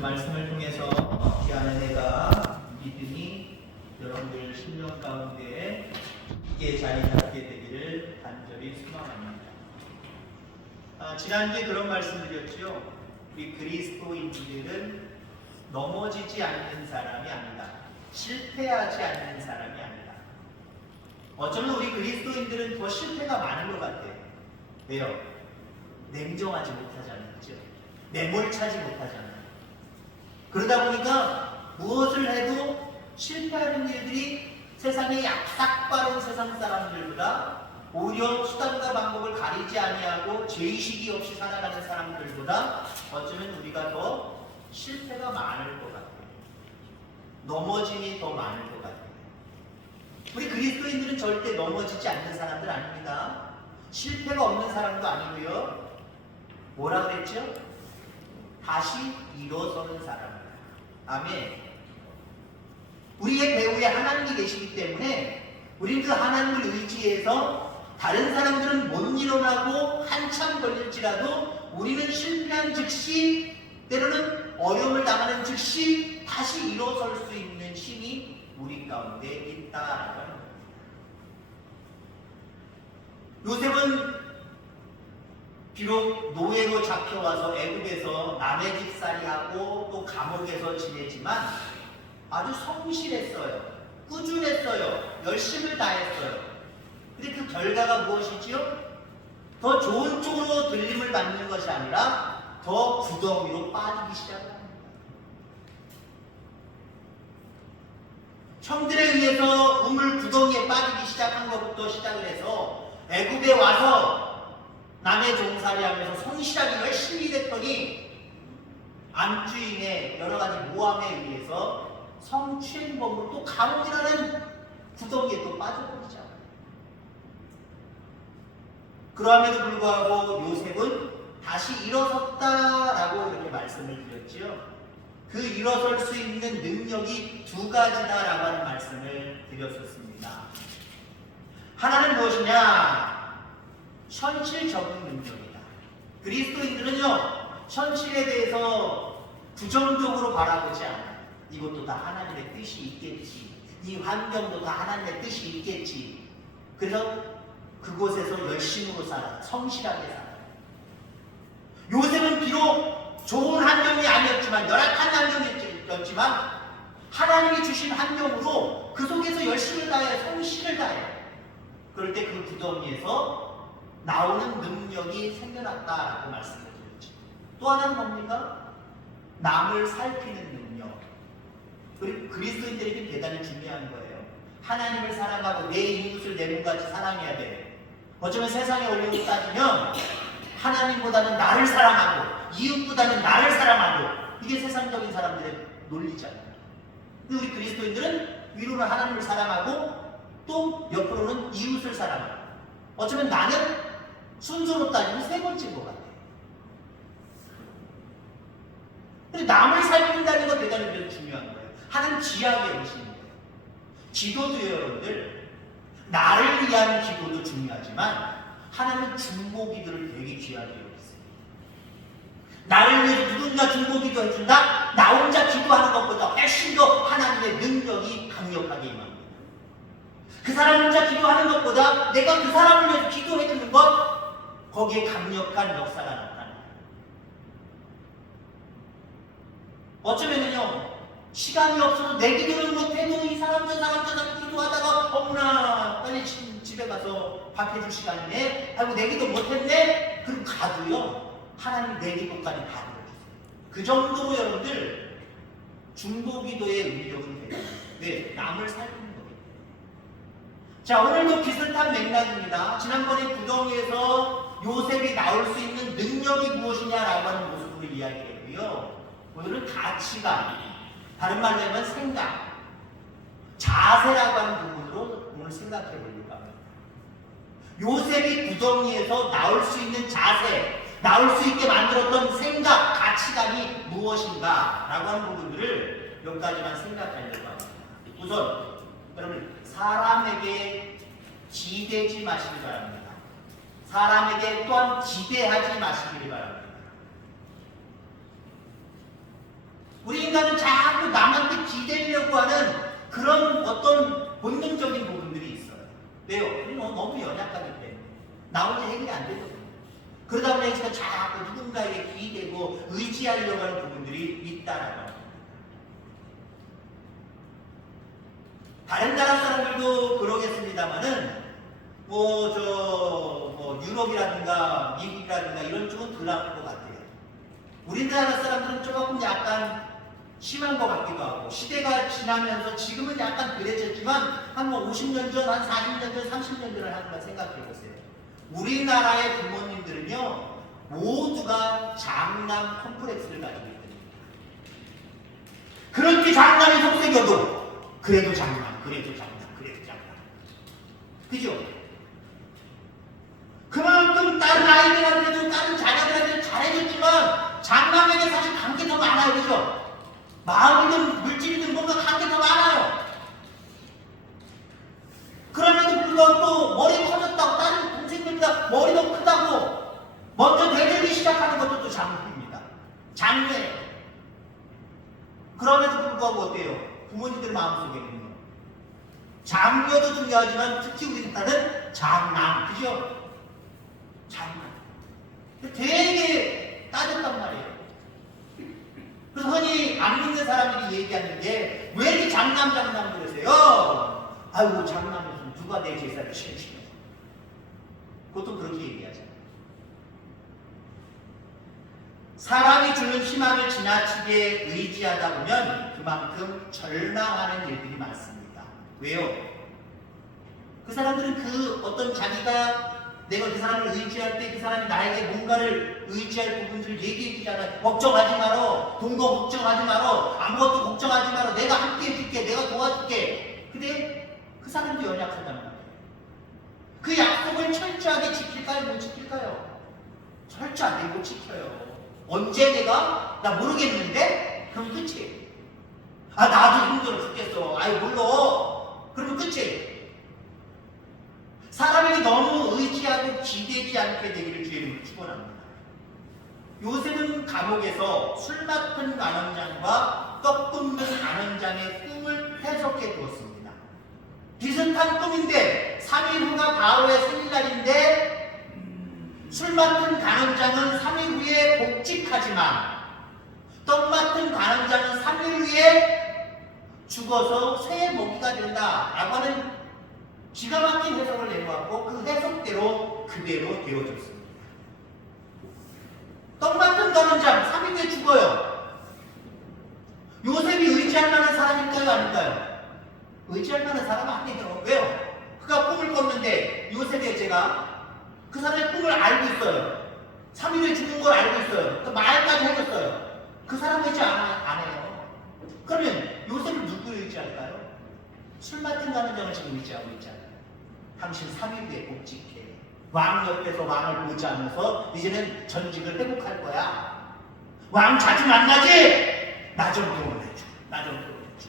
말씀을 통해서 귀한 은혜가 믿음이 여러분들 심령 가운데 깊게 자리 잡게 되기를 간절히 소망합니다. 지난주에 그런 말씀 드렸죠. 우리 그리스도인들은 넘어지지 않는 사람이 아니다. 실패하지 않는 사람이 아니다. 어쩌면 우리 그리스도인들은 더 실패가 많은 것 같아요. 왜요? 냉정하지 못하잖아요. 그죠? 매몰차지 못하잖아요. 그러다 보니까 무엇을 해도 실패하는 일들이 세상의 약삭빠른 세상 사람들보다 오히려 수단과 방법을 가리지 아니하고 죄의식이 없이 살아가는 사람들보다 어쩌면 우리가 더 실패가 많을 것 같아요. 넘어짐이 더 많을 것 같아요. 우리 그리스도인들은 절대 넘어지지 않는 사람들 아닙니다. 실패가 없는 사람도 아니고요. 뭐라 그랬죠? 다시 일어서는 사람. 아멘. 우리의 배후에 하나님이 계시기 때문에 우리는 그 하나님을 의지해서 다른 사람들은 못 일어나고 한참 걸릴지라도 우리는 실패한 즉시 때로는 어려움을 당하는 즉시 다시 일어설 수 있는 힘이 우리 가운데 있다라고 하는 거예요. 요셉은 비록 노예로 잡혀와서 애굽에서 남의 집살이하고 또 감옥에서 지내지만 아주 성실했어요. 꾸준했어요. 열심을 다했어요. 근데 그 결과가 무엇이지요? 더 좋은 쪽으로 들림을 받는 것이 아니라 더 구덩이로 빠지기 시작합니다. 형들에 의해서 우물 구덩이에 빠지기 시작한 것부터 시작을 해서 애굽에 와서 남의 종살이하면서 성실하게 열심히 일했더니 안주인의 여러가지 모함에 의해서 성추행범으로 또 감옥이라는 구덩이에 또 빠져버리죠. 그럼에도 불구하고 요셉은 다시 일어섰다라고 이렇게 말씀을 드렸지요. 그 일어설 수 있는 능력이 두 가지다라고 하는 말씀을 드렸었습니다. 하나는 무엇이냐? 현실 적응 능력이다. 그리스도인들은요, 현실에 대해서 부정적으로 바라보지 않아요. 이것도 다 하나님의 뜻이 있겠지. 이 환경도 다 하나님의 뜻이 있겠지. 그래서 그곳에서 열심으로 살아, 성실하게 살아요. 요셉은 비록 좋은 환경이 아니었지만, 열악한 환경이었지만 하나님이 주신 환경으로 그 속에서 열심을 다해, 성실을 다해. 그럴 때 그 구덩이에서 나오는 능력이 생겨났다라고 말씀을 드렸죠. 또 하나는 뭡니까? 남을 살피는 능력. 그리고 그리스도인들에게 대단히 중요한 거예요. 하나님을 사랑하고 내 이웃을 내 몸같이 사랑해야 돼. 어쩌면 세상의 원리로 따지면 하나님보다는 나를 사랑하고 이웃보다는 나를 사랑하고 이게 세상적인 사람들의 논리잖아요. 근데 우리 그리스도인들은 위로는 하나님을 사랑하고 또 옆으로는 이웃을 사랑하고 어쩌면 나는 순서로 따지면 세 번째인 것 같아요. 근데 남을 살핀다는 건 대단히 중요한 거예요. 하나님 지하게 오시는 거예요. 기도도요, 여러분들. 나를 위한 기도도 중요하지만 하나님은 중보기도를 되게 귀하게 여기세요. 나를 위해서 누군가 중보기도 해준다? 나 혼자 기도하는 것보다 훨씬 더 하나님의 능력이 강력하게 임합니다. 그 사람 혼자 기도하는 것보다 내가 그 사람을 위해서 기도해주는 것, 거기에 강력한 역사가 나타나요. 어쩌면은요, 시간이 없어서 내 기도를 못해도 이 사람 저 사람 기도하다가 어머나 빨리 집에 가서 밥 해줄 시간이네 하고 내 기도 못했네. 그럼 가도요, 하나님 내 기도까지 다 들어주세요. 그 정도로 여러분들 중보기도의 위력은 돼요. 왜? 남을 살피는 거예요. 자, 오늘도 비슷한 맥락입니다. 지난번에 구덩이에서 요셉이 나올 수 있는 능력이 무엇이냐라고 하는 모습으로 이야기했고요. 오늘은 가치관, 다른 말로 하면 생각, 자세라고 하는 부분으로 오늘 생각해 보려고 합니다. 요셉이 구덩이에서 나올 수 있는 자세, 나올 수 있게 만들었던 생각, 가치관이 무엇인가 라고 하는 부분들을 몇 가지만 생각하려고 합니다. 우선 여러분, 사람에게 기대지 마시기 바랍니다. 사람에게 또한 기대하지 마시기를 바랍니다. 우리 인간은 자꾸 남한테 기대려고 하는 그런 어떤 본능적인 부분들이 있어요. 왜요? 우리는 너무 연약하기 때문에 나 혼자 해결이 안 되거든요. 그러다 보니까 자꾸 누군가에게 기대고 의지하려고 하는 부분들이 있다라고 합니다. 다른 나라 사람들도 그러겠습니다만은 유럽이라든가 미국이라든가 이런 쪽은 덜 나쁜 것 같아요. 우리나라 사람들은 조금 약간 심한 것 같기도 하고, 시대가 지나면서 지금은 약간 그래졌지만 한 50년 전, 한 40년 전, 30년 전을 한번 생각해 보세요. 우리나라의 부모님들은요 모두가 장남 컴플렉스를 가지고 있거든요. 그렇게 장남이 속색여도 그래도 장남, 그래도 장남, 그래도 장남. 그죠? 그만큼 다른 아이들한테도 다른 자녀들한테도 잘해줬지만 장남에게 사실 관계 더 많아요. 그죠? 마음이든 물질이든 뭔가 관계 더 많아요. 그럼에도 불구하고 또 머리 커졌다고 다른 동생들보다 머리 더 크다고 먼저 대들기 시작하는 것도 또 장남입니다. 장녀예요. 그럼에도 불구하고 어때요? 부모님들 마음속에는요. 장녀도 중요하지만 특히 우리나라는 장남. 그죠? 장남. 되게 따졌단 말이에요. 그래서 흔히 안 믿는 사람들이 얘기하는 게 왜 이렇게 장남 그러세요? 아이고 장남은 누가 내 제사를 지켜주냐. 그것도 그렇게 얘기하죠. 사람이 주는 희망을 지나치게 의지하다 보면 그만큼 절망하는 일들이 많습니다. 왜요? 그 사람들은 그 어떤 자기가 내가 그 사람을 의지할 때 그 사람이 나에게 뭔가를 의지할 부분들을 얘기해 주잖아요. 걱정하지 마라. 돈도 걱정하지 마라. 아무것도 걱정하지 마라. 내가 함께 해줄게. 내가 도와줄게. 근데 그 사람도 연약하단 말이에요. 그 약속을 철저하게 지킬까요? 못 지킬까요? 철저하게 못 지켜요. 언제 내가? 나 모르겠는데? 그럼 끝이에요. 아 나도 힘들어 죽겠어. 아이 몰라. 그러면 끝이에요. 사람에게 너무 의지하고 기대지 않게 되기를 주의 이름으로 축원합니다. 요셉은 감옥에서 술 맡은 간원장과 떡 굽는 간원장의 꿈을 해석해 두었습니다. 비슷한 꿈인데 3일 후가 바로의 생일날인데 술 맡은 간원장은 3일 후에 복직하지만 떡 맡은 간원장은 3일 후에 죽어서 새 먹이가 된다라고 하는 기가 막힌 해석을 내놓았고 그 해석대로 그대로 되어졌습니다. 떡 맡은 간원장 3일 후에 죽어요. 요셉이 의지할 만한 사람일까요? 아닐까요? 의지할 만한 사람 아니에요. 왜요? 그가 꿈을 꿨는데 요셉의 제가 그 사람의 꿈을 알고 있어요. 3일 후에 죽는 걸 알고 있어요. 그 말까지 해줬어요. 그 사람 의지 안 해요. 그러면 요셉을 누구 의지할까요? 술 맡은 간원장을 지금 의지하고 있잖아요. 당신 3일 후에 복직해. 왕 옆에서 왕을 보좌하면서 이제는 전직을 회복할 거야. 왕 자주 만나지? 나 좀 도와줘. 나 좀 도와줘.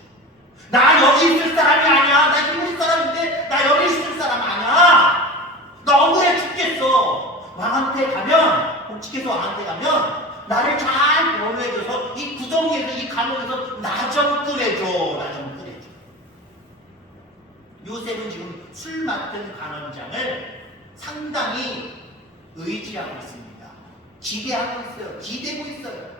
나 여기 있을 사람이 아니야. 나 힘들 사람인데 나 여기 있을 사람 아니야. 나 억울해 죽겠어. 왕한테 가면, 복직해서 왕한테 가면 나를 잘 보호해줘서 이 구덩이에서 이 감옥에서 나 좀 꺼내줘. 나 좀 꺼내줘. 요셉은 지금 술 맡은 간원장을 상당히 의지하고 있습니다. 기대하고 있어요. 기대고 있어요.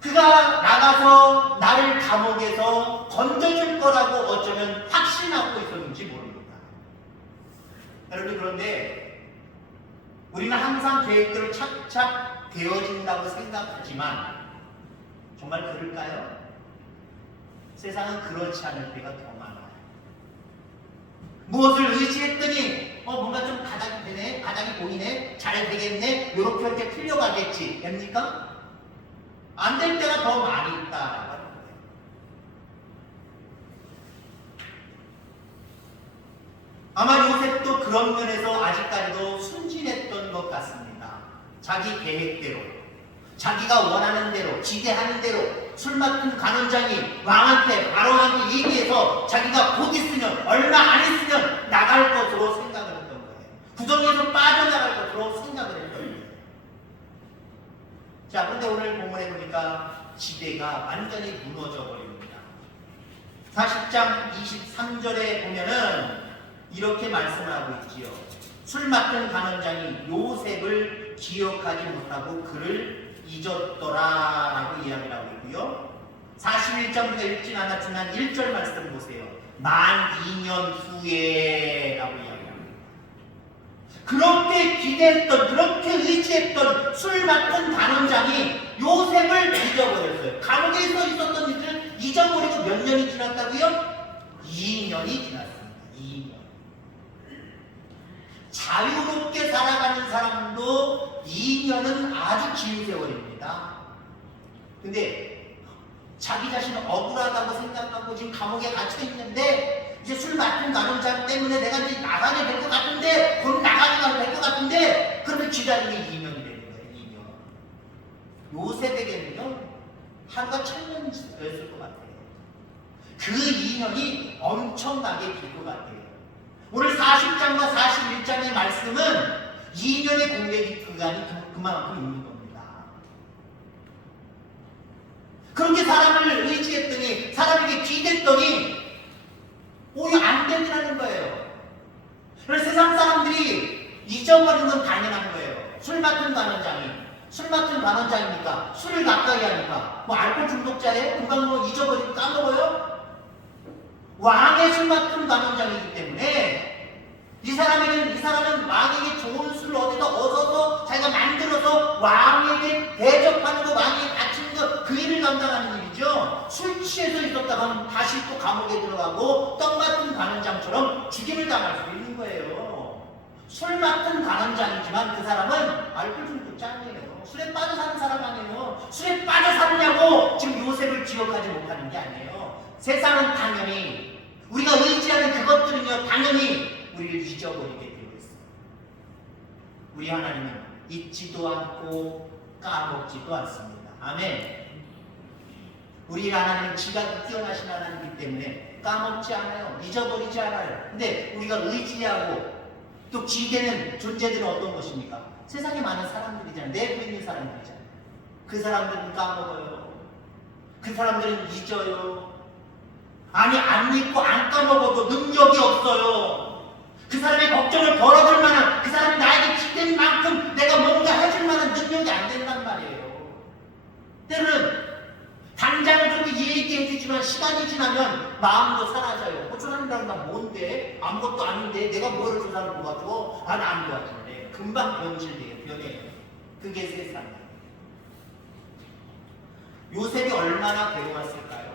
그가 나가서 나를 감옥에서 건져줄 거라고 어쩌면 확신하고 있었는지 모릅니다. 여러분 그런데 우리는 항상 계획대로 착착 되어진다고 생각하지만 정말 그럴까요? 세상은 그렇지 않을 때가 더 많아요. 무엇을 의지했더니 뭔가 좀 가닥이 되네, 가닥이 보이네, 잘 되겠네, 이렇게 풀려가겠지. 됩니까? 안 될 때가 더 많이 있다라고 하는 거예요. 아마 요셉도 그런 면에서 아직까지도 순진했던 것 같습니다. 자기 계획대로, 자기가 원하는 대로, 기대하는 대로 술 맡은 간원장이 왕한테 바로한테 얘기해서 자기가 곧 있으면 얼마 안 있으면 나갈 것으로 생각을 했던 거예요. 구덩이에서 빠져나갈 것으로 생각을 했던 거예요. 자, 그런데 오늘 본문에 보니까 지대가 완전히 무너져 버립니다. 40장 23절에 보면은 이렇게 말씀하고 있지요. 술 맡은 간원장이 요셉을 기억하지 못하고 그를 잊었더라라고 이야기를 하고 있고요. 41절부터 읽진 않았지만 1절 말씀 보세요. 만 2년 후에 라고 이야기합니다. 그렇게 기대했던, 그렇게 의지했던 술 맡은 간원장이 요셉을 잊어버렸어요. 감옥에서 있었던 일을 잊어버리고 몇 년이 지났다고요? 2년이 지났습니다. 2년. 자유롭게 살아가는 사람도 2년은 아주 긴 세월입니다. 근데 자기 자신은 억울하다고 생각하고 지금 감옥에 갇혀 있는데 이제 술 맡은 간원장 때문에 내가 이제 나가게 될 것 같은데, 곧 나가게 될 것 같은데, 그러면 기다리는 게 2년이 되는 거예요. 2년. 요셉에게는요 하루가 1000년이었을 것 같아요. 그 2년이 엄청나게 길 것 같아요. 오늘 40장과 41장의 말씀은 2년의 공백 기간이 그만큼 있는 겁니다. 그렇게 사람을 의지했더니, 사람에게 기댔더니 오히려 안 되더라는 거예요. 그래서 세상 사람들이 잊어버리는 건 당연한 거예요. 술 맡은 간원장이, 술 맡은 간원장이니까 술을 가까이 하니까 뭐 알코올 중독자예요? 금방 뭐 잊어버리고 까먹어요? 왕의 술 맡은 간원장이기 때문에 이 사람은 왕에게 좋은 술을 어디서 얻어서 자기가 만들어서 왕에게 대접하는 거, 왕에게 바치는 거, 그 일을 감당하는 일이죠. 술 취해서 있었다가 하면 다시 또 감옥에 들어가고 떡 맡은 간원장처럼 죽임을 당할 수 있는 거예요. 술 맡은 간원장이지만 그 사람은 알코올 중독자 아니에요. 술에 빠져 사는 사람 아니에요. 술에 빠져 사느냐고 지금 요셉을 기억하지 못하는 게 아니에요. 세상은 당연히, 우리가 의지하는 그것들은요 당연히 우리를 잊어버리게 되어 있어요. 우리 하나님은 잊지도 않고 까먹지도 않습니다. 아멘. 우리 하나님은 지각이 뛰어나신 하나님이기 때문에 까먹지 않아요. 잊어버리지 않아요. 근데 우리가 의지하고 또 기대는 존재들은 어떤 것입니까? 세상에 많은 사람들이잖아요. 내 옆에 있는 사람들이잖아요. 그 사람들은 까먹어요. 그 사람들은 잊어요. 아니, 안 잊고 안 까먹어도 능력이 없어요. 그 사람의 걱정을 덜어줄 만한, 그 사람이 나에게 기댄 만큼 내가 뭔가 해줄 만한 능력이 안 된단 말이에요. 때로는 당장은 그렇게 얘기해 주지만 시간이 지나면 마음도 사라져요. 저 사람이랑 나 뭔데? 아무것도 아닌데 내가 뭐를 저 사람 도와줘? 아, 나 안 도와주는데 금방 변질돼요. 변해요. 그게 세상이에요. 요셉이 얼마나 괴로웠을까요?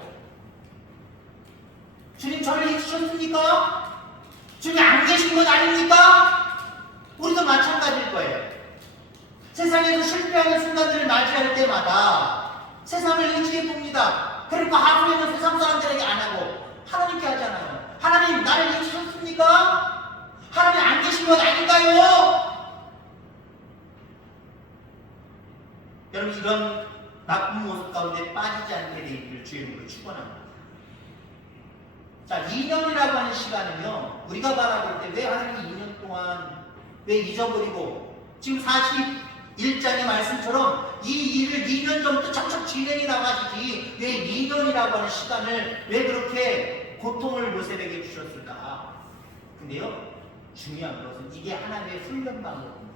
주님 저를 잊으셨습니까? 주님 안 계신 것 아닙니까? 우리도 마찬가지일 거예요. 세상에서 실패하는 순간들을 맞이할 때마다 세상을 의지해 봅니다. 그러니까 하루에는 세상 사람들에게 안 하고 하나님께 하잖아요. 하나님 나를 잊으셨습니까? 하나님 안 계신 것 아닌가요? 여러분, 이런 나쁜 모습 가운데 빠지지 않게 되기를 주의 이름으로 축원합니다. 자, 2년이라고 하는 시간은요, 우리가 바라볼 때 왜 하나님이 2년 동안 왜 잊어버리고, 지금 41장의 말씀처럼 이 일을 2년 전부터 척척 진행해 나가시지 왜 2년이라고 하는 시간을 왜 그렇게 고통을 요셉에게 주셨을까? 근데요, 중요한 것은 이게 하나님의 훈련 방법입니다.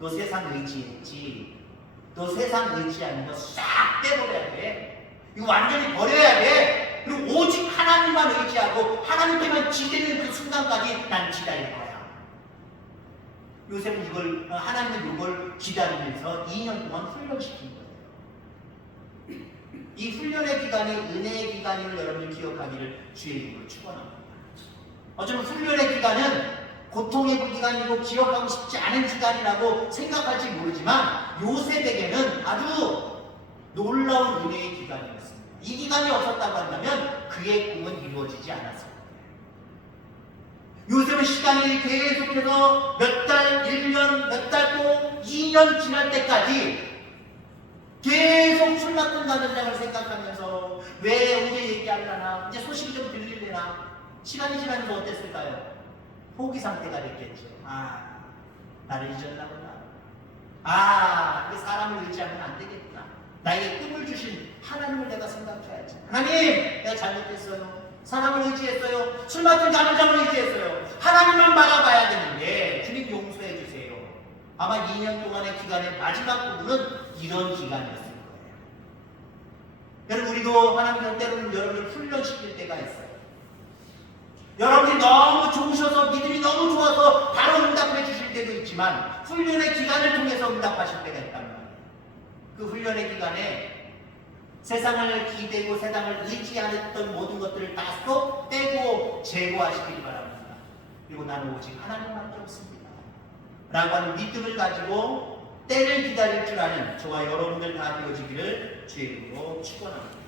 너 세상 의지했지? 너 세상 의지하는 거 싹 빼버려야 돼. 이거 완전히 버려야 돼. 그리고 오직 하나님만 의지하고 하나님께만 기대는 그 순간까지 난 기다릴 거야. 요셉은 하나님은 이걸 기다리면서 2년 동안 훈련시킨 거예요. 이 훈련의 기간이 은혜의 기간임을 여러분이 기억하기를 주의 이름으로 축원합니다. 어쩌면 훈련의 기간은 고통의 기간이고 기억하고 싶지 않은 기간이라고 생각할지 모르지만 요셉에게는 아주 놀라운 은혜의 기간이었습니다. 이 기간이 없었다고 한다면 그의 꿈은 이루어지지 않았을 거예요. 요셉은 시간이 계속해서 몇 달, 1년, 몇 달 또 2년 지날 때까지 계속 술 맡은 간원장을 생각하면서 왜 언제 얘기하려나, 이제 소식이 좀 들리려나. 시간이 지나면서 어땠을까요? 포기 상태가 됐겠죠. 아, 나를 잊었나 보다. 아, 이게 사람 의지하면 안 되겠구나. 나에게 꿈을 주신 하나님을 내가 생각해야지. 하나님, 내가 잘못했어요. 사람을 의지했어요. 술 맡은 잠을 의지했어요. 하나님만 바라봐야 되는데 주님 용서해 주세요. 아마 2년 동안의 기간의 마지막 부분은 이런 기간이었을 거예요. 여러분, 우리도 하나님은 때로는 여러분을 훈련시킬 때가 있어요. 여러분이 너무 좋으셔서 믿음이 너무 좋아서 바로 응답해 주실 때도 있지만 훈련의 기간을 통해서 응답하실 때가 있단 말이에요. 그 훈련의 기간에 세상을 기대고 세상을 의지하였던 모든 것들을 다 쏙 빼고 제거하시길 바랍니다. 그리고 나는 오직 하나님밖에 없습니다 라고 하는 믿음을 가지고 때를 기다릴 줄 아는 저와 여러분들 다 되어지기를 주의 이름으로 축원합니다.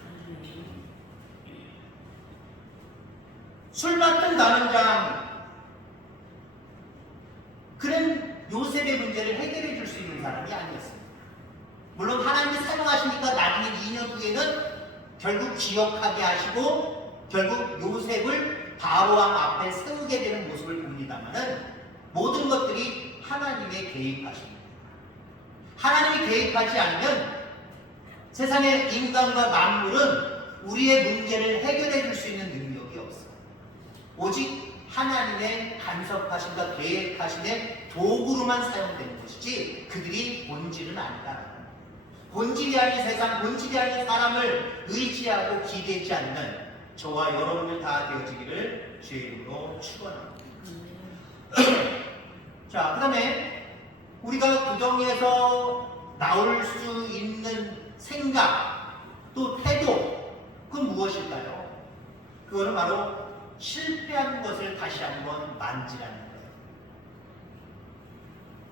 술 맡은 남은장, 그는 요셉의 문제를 해결해 줄 수 있는 사람이 아니었습니다. 물론 하나님이 사용하시니까 나중에 2년 후에는 결국 기억하게 하시고 결국 요셉을 바로왕 앞에 세우게 되는 모습을 봅니다만은 모든 것들이 하나님의 개입하십니다. 하나님이 개입하지 않으면 세상의 인간과 만물은 우리의 문제를 해결해 줄 수 있는 능력이 없어요. 오직 하나님의 간섭하심과 계획하심의 도구로만 사용되는 것이지 그들이 본질은 아니다. 본질이 아닌 세상, 본질이 아닌 사람을 의지하고 기대지 않는 저와 여러분들 다 되어지기를 주의 이름으로 축원합니다. 자, 그 다음에 우리가 구덩이에서 나올 수 있는 생각 또 태도, 그건 무엇일까요? 그거는 바로 실패한 것을 다시 한번 만지라는 거예요.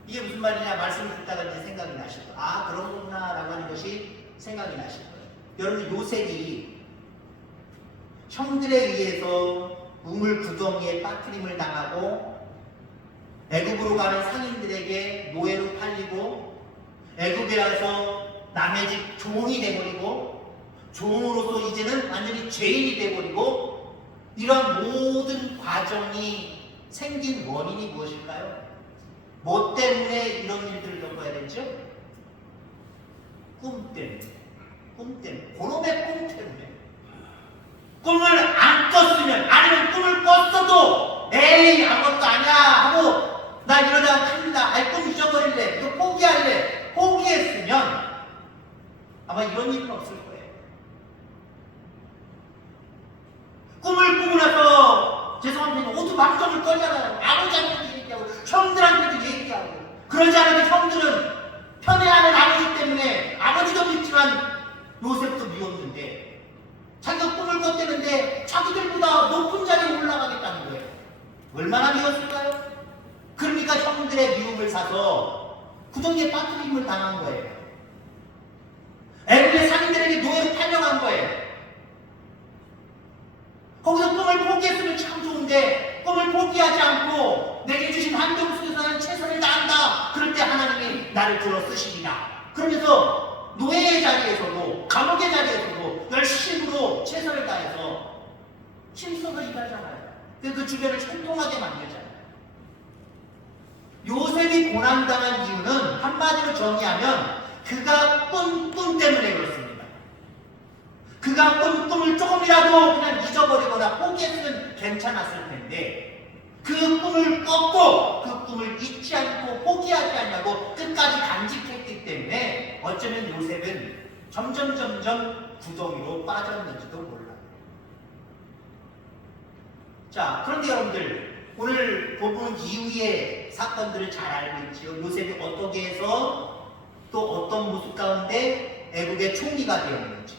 이게 무슨 말이냐 말씀을 듣다가 이제 생각이 나실 거예요. 아, 그런 거구나 라고 하는 것이 생각이 나실 거예요. 여러분, 요셉이 형들에 의해서 우물 구덩이에 빠뜨림을 당하고 애굽으로 가는 상인들에게 노예로 팔리고 애굽에 와서 남의 집 종이 돼버리고 종으로서 이제는 완전히 죄인이 돼버리고 이런 모든 과정이 생긴 원인이 무엇일까요? 뭐 때문에 이런 일들을 겪어야 되죠? 꿈 때문에. 꿈 때문에. 그놈의 꿈 때문에. 꿈을 안 꿨으면, 아니면 꿈을 꿨어도 에이 아무것도 아니야 하고 나 이러다가 큰일나, 아이 꿈 잊어버릴래, 이거 포기할래, 포기했으면 아마 이런 일은 없을 거예요. 꿈을 꾸고 나서 죄송합니다, 모두 막정을 떠잖아요. 아버지한테도 얘기하고 형들한테도 얘기하고. 그러지 않아도 형들은 편애하는 아버지 때문에 아버지도 믿지만 요셉도 미웠는데 자기가 꿈을 꿨대는데 자기들보다 높은 자리에 올라가겠다는 거예요. 얼마나 미웠을까요? 그러니까 형들의 미움을 사서 구덩이에 빠뜨림을 당한 거예요. 애굽의 상인들에게 노예로 팔려간 거예요. 거기서 꿈을 포기했으면 참 좋은데 꿈을 포기하지 않고 내게 주신 환경 속에서 나는 최선을 다한다. 그럴 때 하나님이 나를 들어 쓰시리라. 그러면서 노예의 자리에서도 감옥의 자리에서도 열심으로 최선을 다해서 힘써서 일하잖아요. 그 주변을 총통하게 만들잖아요. 요셉이 고난당한 이유는 한마디로 정의하면 그가 꿈 때문에 그렇습니다. 그가 꿈을 조금이라도 그냥 잊어버리거나 포기했으면 괜찮았을 텐데 그 꿈을 꿨고 그 꿈을 잊지 않고 포기하지 않냐고 끝까지 간직했기 때문에 어쩌면 요셉은 점점 구덩이로 빠졌는지도 몰라요. 자, 그런데 여러분들 오늘 본문 이후의 사건들을 잘 알고 있지요. 요셉이 어떻게 해서 또 어떤 모습 가운데 애국의 총리가 되었는지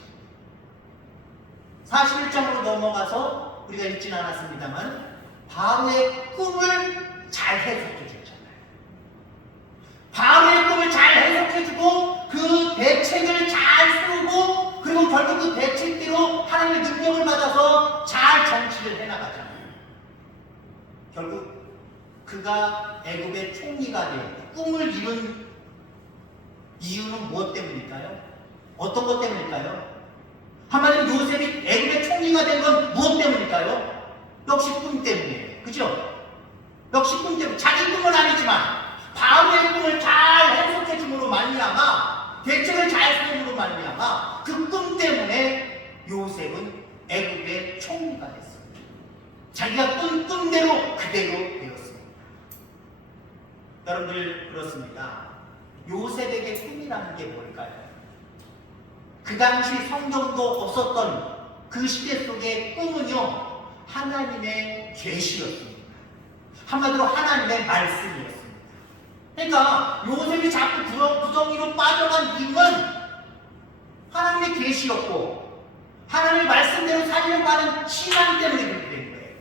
41장으로 넘어가서 우리가 읽지는 않았습니다만 바로의 꿈을 잘 해석해 줬잖아요. 바로의 꿈을 잘 해석해 주고 그 대책을 잘 세우고 그리고 결국 그 대책대로 하나님의 능력을 받아서 잘 정치를 해나가잖아요. 결국 그가 애굽의 총리가 되어 꿈을 이룬 이유는 무엇 때문일까요? 어떤 것 때문일까요? 한마디로 요셉이 애굽의 총리가 된 건 무엇 때문일까요? 역시 꿈 때문이에요. 그죠? 역시 꿈 때문에. 자기 꿈은 아니지만 바로의 꿈을 잘 해석해 줌으로 말미암아 대책을 잘 세움으로 말미암아 그 꿈 때문에 요셉은 애굽의 총리가 됐습니다. 자기가 꾼 꿈대로 그대로 되었습니다. 여러분들 그렇습니다. 요셉에게 꿈이라는 게 뭘까요? 그 당시 성경도 없었던 그 시대 속의 꿈은요, 하나님의 계시였습니다. 한마디로 하나님의 말씀이었습니다. 그러니까 요셉이 자꾸 부정이로 빠져간 이유는 하나님의 계시였고 하나님의 말씀대로 살려고 하는 신앙 때문에 그렇게 된 거예요.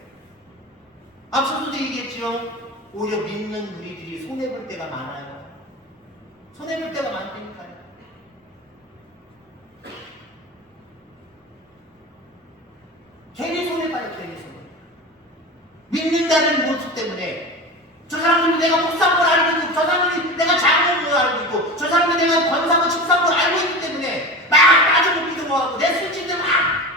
앞서도 얘기했죠. 오히려 믿는 우리들이 손해볼 때가 많아요. 손해볼 때가 많다니까요. 괜히 손해봐요. 괜히 손해. 믿는다는 모습 때문에 저 사람들이 내가 목사인 걸 알고 있고 저 사람들이 내가 장로인 걸 알고 있고 저 사람들이 내가 권사고 집사인 걸 알고 있기 때문에 막 따지고 비교하고 내 수치들 막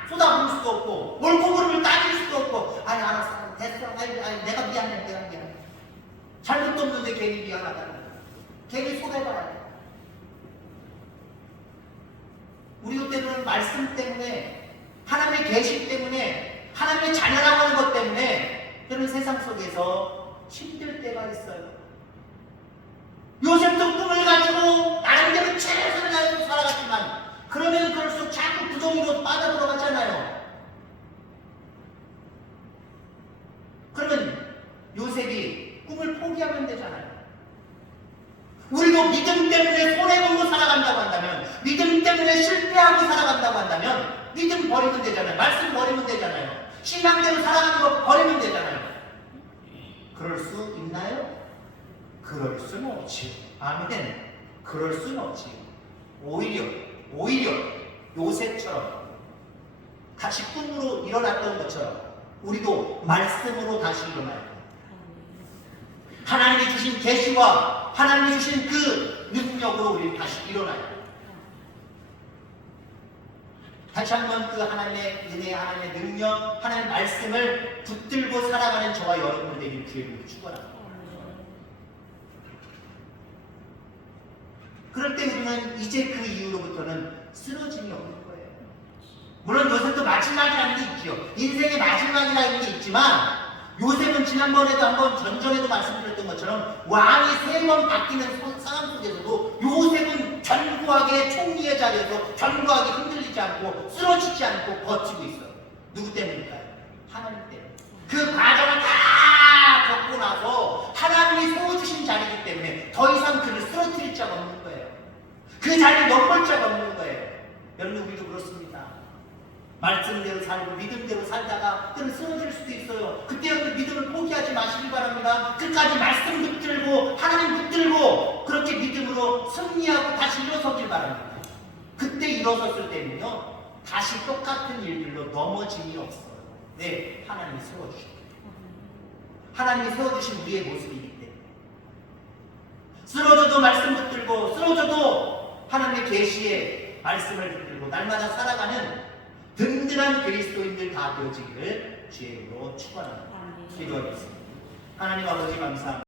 쏟아부을 수도 없고 옳고 그름을 따질 수도 없고 아니 알았어 됐어 아니 내가 미안해 내가 미안해 잘못도 없는데 괜히 미안하다는 거야. 괜히 손해봐야 돼. 우리도 때로는 말씀 때문에 하나님의 계시 때문에 하나님의 자녀라고 하는 것 때문에 때로는 세상 속에서 힘들 때가 있어요. 요셉도 꿈을 가지고 나름대로 최선을 다해서 살아갔지만 그러면 그럴수록 자꾸 부정으로 빠져들어가잖아요. 그러면 요셉이 꿈을 포기하면 되잖아요. 우리도 믿음 때문에 손해보고 살아간다고 한다면, 믿음 때문에 실패하고 살아간다고 한다면 믿음 버리면 되잖아요. 말씀 버리면 되잖아요. 신앙대로 살아가는 거 버리면 되잖아요. 그럴 수 있나요? 그럴 수는 없지. 아멘. 그럴 수는 없지. 오히려 요셉처럼 다시 꿈으로 일어났던 것처럼 우리도 말씀으로 다시 일어나야 돼요. 하나님이 주신 계시와 하나님이 주신 그 능력으로 우리 다시 일어나야 돼요. 다시 한번 그 하나님의 은혜, 하나님의 능력, 하나님의 말씀을 붙들고 살아가는 저와 여러분들 되길 주의 축원합니다. 그럴 때 우리는 이제 그 이후로부터는 쓰러짐이 없는 거예요. 물론 요셉도 마지막이라는 게 있죠. 인생의 마지막이라는 게 있지만 요셉은 지난번에도 한번 전전에도 말씀드렸던 것처럼 왕이 3번 바뀌는 상황 속에서도 요셉은 견고하게 총리의 자리에서 견고하게 흔들리지 않고 쓰러지지 않고 버티고 있어요. 누구 때문일까요? 하나님 때문에. 그 과정을 다 겪고 나서 하나님이 세워주신 자리이기 때문에 더 이상 그를 쓰러뜨릴 자가 없는 거예요. 그 자리를 넘볼 자가 없는 거예요. 여러분 우리도 그렇습니다. 말씀대로 살고 믿음대로 살다가 때로 쓰러질 수도 있어요. 그때 믿음을 포기하지 마시길 바랍니다. 끝까지 말씀 붙들고 하나님 붙들고 그렇게 믿음으로 승리하고 다시 일어서길 바랍니다. 그때 일어섰을 때는요 다시 똑같은 일들로 넘어짐이 없어요. 네, 하나님이 세워주셨기 때문에. 하나님이 세워주신 우리의 모습이기 때문에. 쓰러져도 말씀 붙들고 쓰러져도 하나님의 계시의 말씀을 붙들고 날마다 살아가는 든든한 그리스도인들 다 되어지기를 주의 이름으로 축원합니다. 기도하겠습니다. 하나님 아버지 감사합니다.